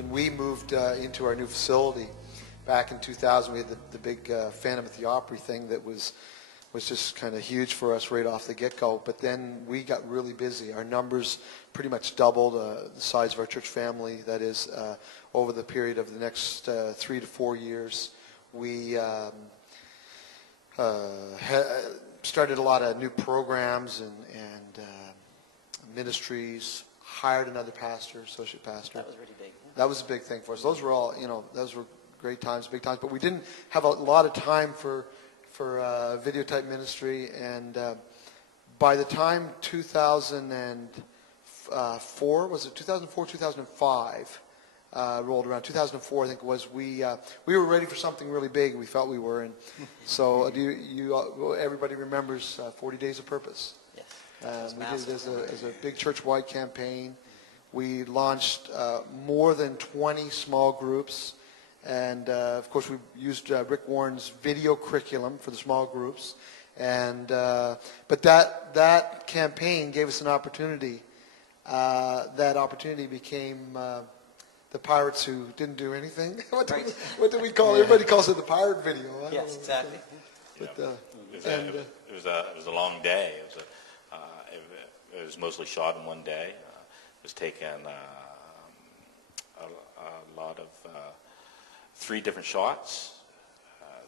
when we moved into our new facility back in 2000, we had the big Phantom at the Opry thing that was just kind of huge for us right off the get-go. But then we got really busy. Our numbers pretty much doubled the size of our church family. That is, over the period of the next 3 to 4 years, we started a lot of new programs and ministries, hired another pastor, associate pastor. That was really big. That was a big thing for us. Those were all, those were great times, big times. But we didn't have a lot of time for video type ministry. And by the time 2004, was it 2004, 2005, rolled around, 2004 I think it was, we were ready for something really big. We felt we were. And so everybody remembers 40 Days of Purpose. We did it as a big church-wide campaign. We launched more than 20 small groups. And, of course, we used Rick Warren's video curriculum for the small groups. And but that campaign gave us an opportunity. That opportunity became the Pirates Who Didn't Do Anything. What did we call it? Everybody calls it the pirate video. Yes, exactly. But, it was a long day. It was mostly shot in one day. It was taken a lot of 3 different shots,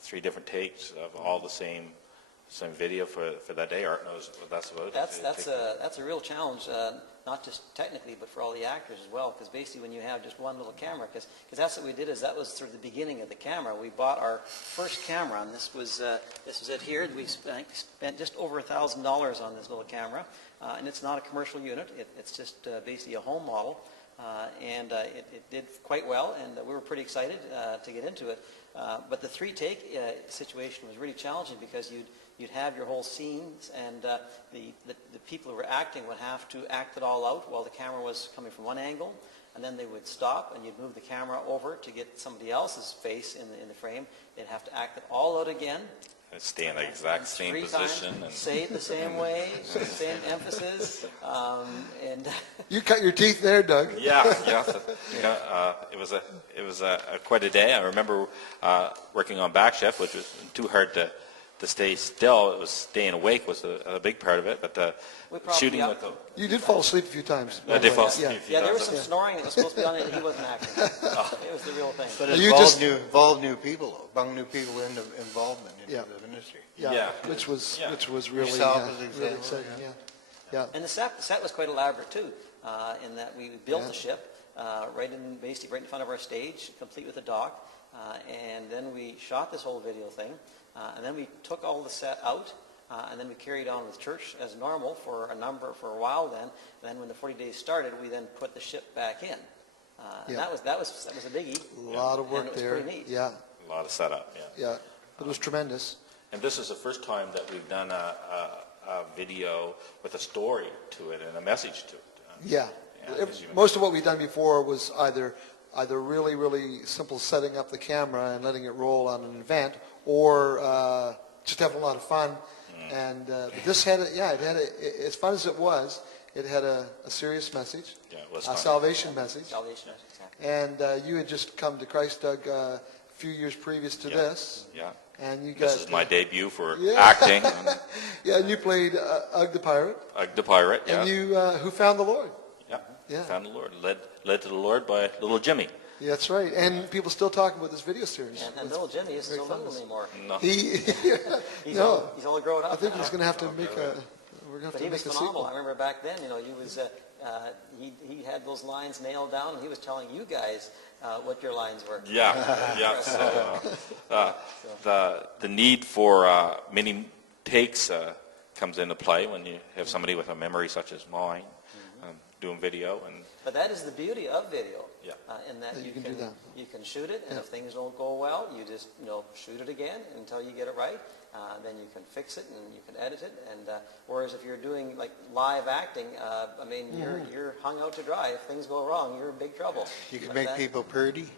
3 different takes of all the same video for that day. Art knows what that's about. That's a real challenge, not just technically, but for all the actors as well. Because basically, when you have just one little camera, because that's what we did. That was sort of the beginning of the camera. We bought our first camera, and this was it here. We spent just over $1,000 on this little camera, and it's not a commercial unit. It's just basically a home model. And it did quite well, and we were pretty excited to get into it. But the 3-take situation was really challenging because you'd have your whole scenes, and the people who were acting would have to act it all out while the camera was coming from one angle, and then they would stop, and you'd move the camera over to get somebody else's face in the frame. They'd have to act it all out again. Stay in the exact same position. And say it the same way, same emphasis. And you cut your teeth there, Doug. Yeah. It was quite a day. I remember working on back shift, which was too hard to stay still. It was staying awake was a big part of it. But shooting with the... You did fall asleep a few times. I did fall asleep a few times. There was some snoring that was supposed to be on it, and he wasn't acting. It was the real thing. But it involved new people, brought new people into involvement into the ministry. Which was really really exciting. Yeah. And the set was quite elaborate too, in that we built the ship right in front of our stage, complete with a dock, and then we shot this whole video thing, and then we took all the set out. And then we carried on with church as normal for a while. Then when the 40 days started, we then put the ship back in. And that was a biggie. A lot of work there. Pretty neat. Yeah. A lot of setup. Yeah. But it was tremendous. And this is the first time that we've done a video with a story to it and a message to it. Most of what we've done before was either really, really simple setting up the camera and letting it roll on an event, or just having a lot of fun. And this had as fun as it was, it had a serious message, a salvation message. Exactly. And you had just come to Christ, Doug, a few years previous to this. Yeah. And you got, this is my debut for acting. And you played Ugg the Pirate. Ugg the Pirate, And you who found the Lord. Yeah. Found the Lord. Led to the Lord by little Jimmy. Yeah, that's right. And people still talk about this video series. And little Jimmy isn't so little anymore. No. He's all grown up. I think he's going to have to make a... But he was phenomenal. I remember back then, he was he had those lines nailed down, and he was telling you guys what your lines were. Yeah. So, the need for many takes comes into play when you have somebody with a memory such as mine doing video. But that is the beauty of video. Yeah. In that you can do that. You can shoot it, and if things don't go well, you just shoot it again until you get it right. Then you can fix it and you can edit it. And whereas if you're doing like live acting, you're hung out to dry. If things go wrong, you're in big trouble. You can make people purdy.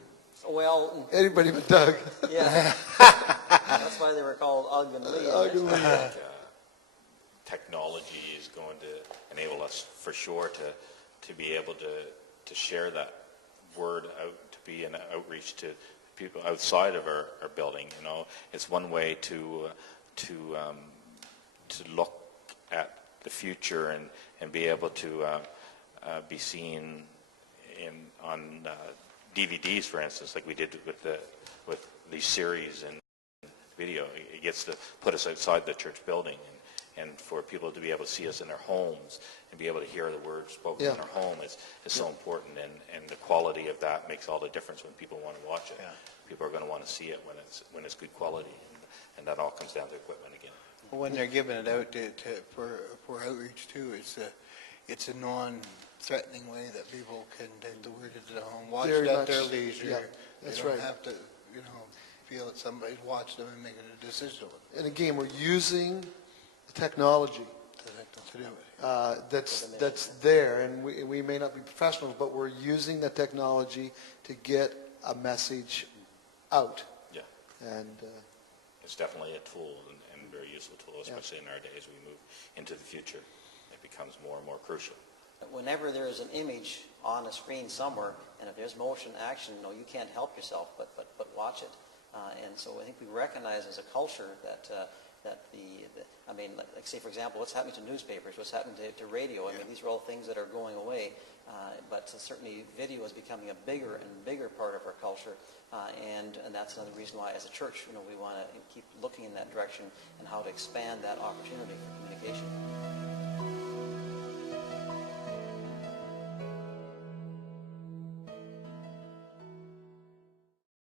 Well, anybody but Doug. Yeah. That's why they were called Ugg and Lee. Technology is going to enable us for sure to be able to share that word out to be an outreach to people outside of our building. You know, it's one way to look at the future and be able to be seen on DVDs, for instance, like we did with these series and video. It gets to put us outside the church building, and for people to be able to see us in their homes and be able to hear the words spoken in our home is so important, and the quality of that makes all the difference when people want to watch it. Yeah. People are going to want to see it when it's good quality, and that all comes down to equipment again. When they're giving it out for outreach too, it's a non-threatening way that people can take the word into their home, watch Very it at much, their leisure. yeah, that's They don't right. have to, feel that somebody's watched them and making a decision with it. And again, we're using the technology To do it. that's there, and we may not be professionals, but we're using the technology to get a message out. Yeah, And it's definitely a tool and a very useful tool, especially in our day as we move into the future. It becomes more and more crucial. Whenever there is an image on a screen somewhere, and if there's motion action, you can't help yourself but watch it. And so I think we recognize as a culture that like say for example, what's happening to newspapers, what's happening to radio. I mean, these are all things that are going away. But certainly video is becoming a bigger and bigger part of our culture. And that's another reason why, as a church, we want to keep looking in that direction and how to expand that opportunity for communication.